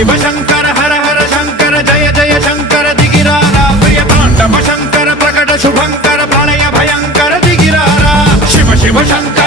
शिव शंकर हर हर शंकर जय जय शंकर दिगिरारा प्रिय तांडव शंकर प्रकट शुभंकर प्रलय भयंकर दिगिरारा शिव शिव शंकर